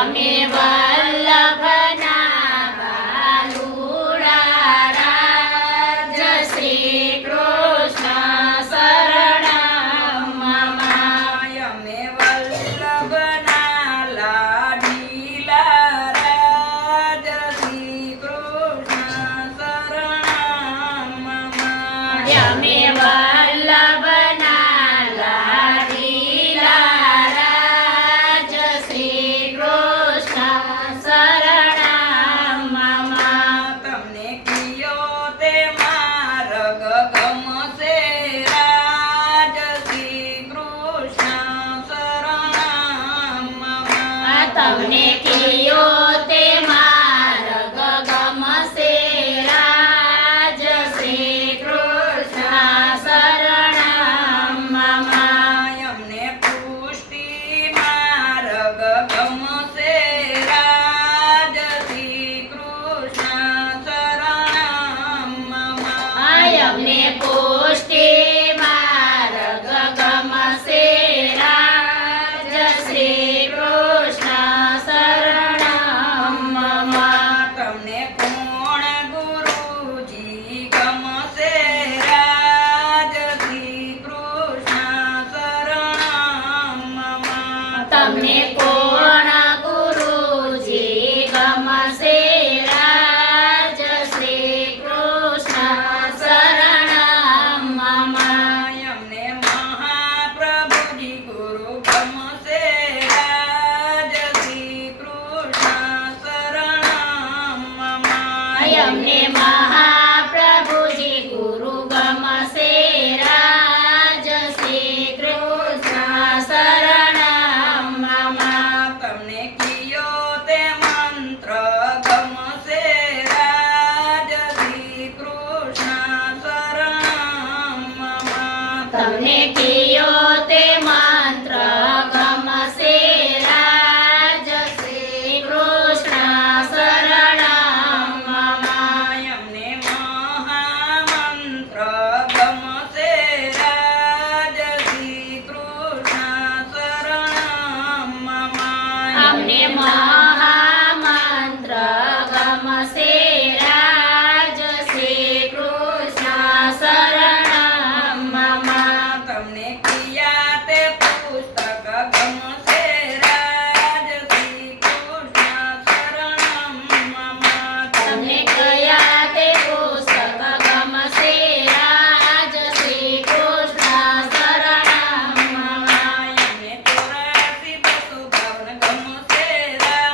यमे वल्लभना बालुड़ा राज श्री कृष्ण शरणं मम यमे वल्लभना लाडीला राज श्री कृष्ण शरणं मम यमे वल्लभना लाडीला राज श्री कृष्ण शरणं मम તમને કિયો તે માર્ગ ગમશે રાજ શ્રી કૃષ્ણ શરણં મમ તમને કિયો તે માર્ગ ગમશે રાજ શ્રી કૃષ્ણ શરણં મમ અમને પુષ્ટિ માર્ગ ગમશે રાજ શ્રી કૃષ્ણ શરણં મમ અમને પુષ્ટિ માર્ગ ગમશે રાજ શ્રી કૃષ્ણ શરણં મમ તમને કોણ ગુરુજી ગમશે રાજ શ્રી કૃષ્ણ શરણં મમ તમને કોણ ગુરુજી ગમશે રાજ શ્રી કૃષ્ણ શરણં મમ અમને મહાપ્રભુજી ગુરુ ગમશે રાજ શ્રી કૃષ્ણ શરણં મમ અમને મહાપ્રભુજી ગુરુ ગમશે રાજ શ્રી કૃષ્ણ શરણં મમ તમને કિયો તે મંત્ર ગમશે રાજ શ્રી કૃષ્ણ શરણં મમ તમને કિયો તે મંત્ર ગમશે રાજ શ્રી કૃષ્ણ શરણં મમ અમને મહામંત્ર ગમશે રાજ શ્રી કૃષ્ણ શરણં મમ અમને મહામંત્ર ગમશે રાજ શ્રી કૃષ્ણ શરણં મમ તમને કિયા તે પુસ્તક ગમશે રાજ શ્રી કૃષ્ણ શરણં મમ તમને કયા તે પુસ્તક ગમશે રાજ શ્રી કૃષ્ણ શરણં મમ અમને 84 વસુભાવન ગમશે રાજ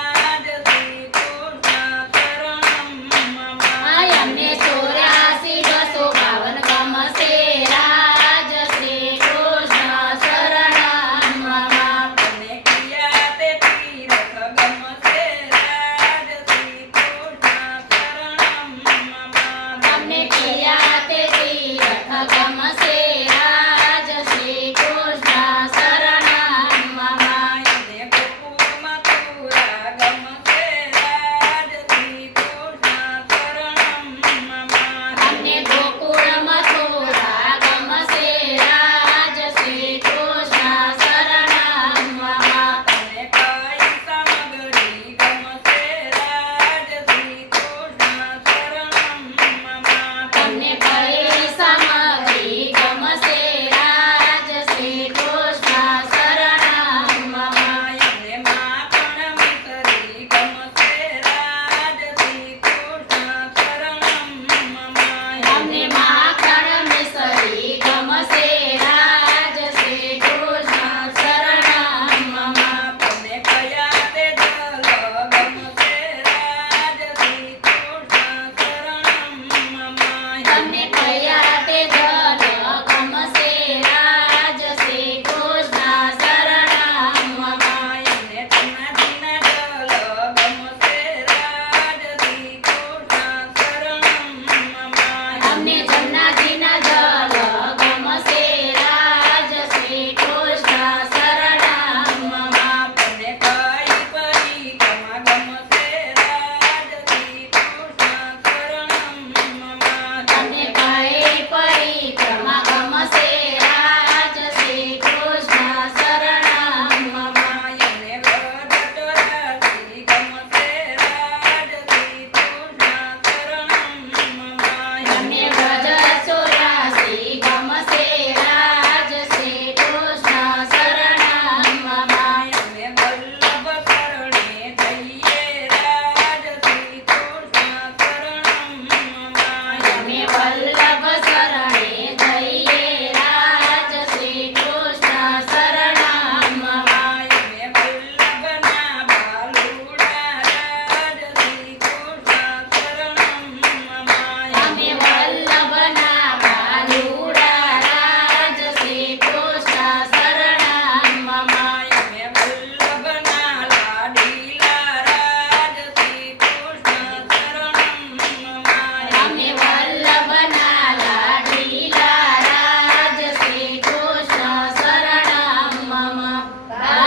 ભારત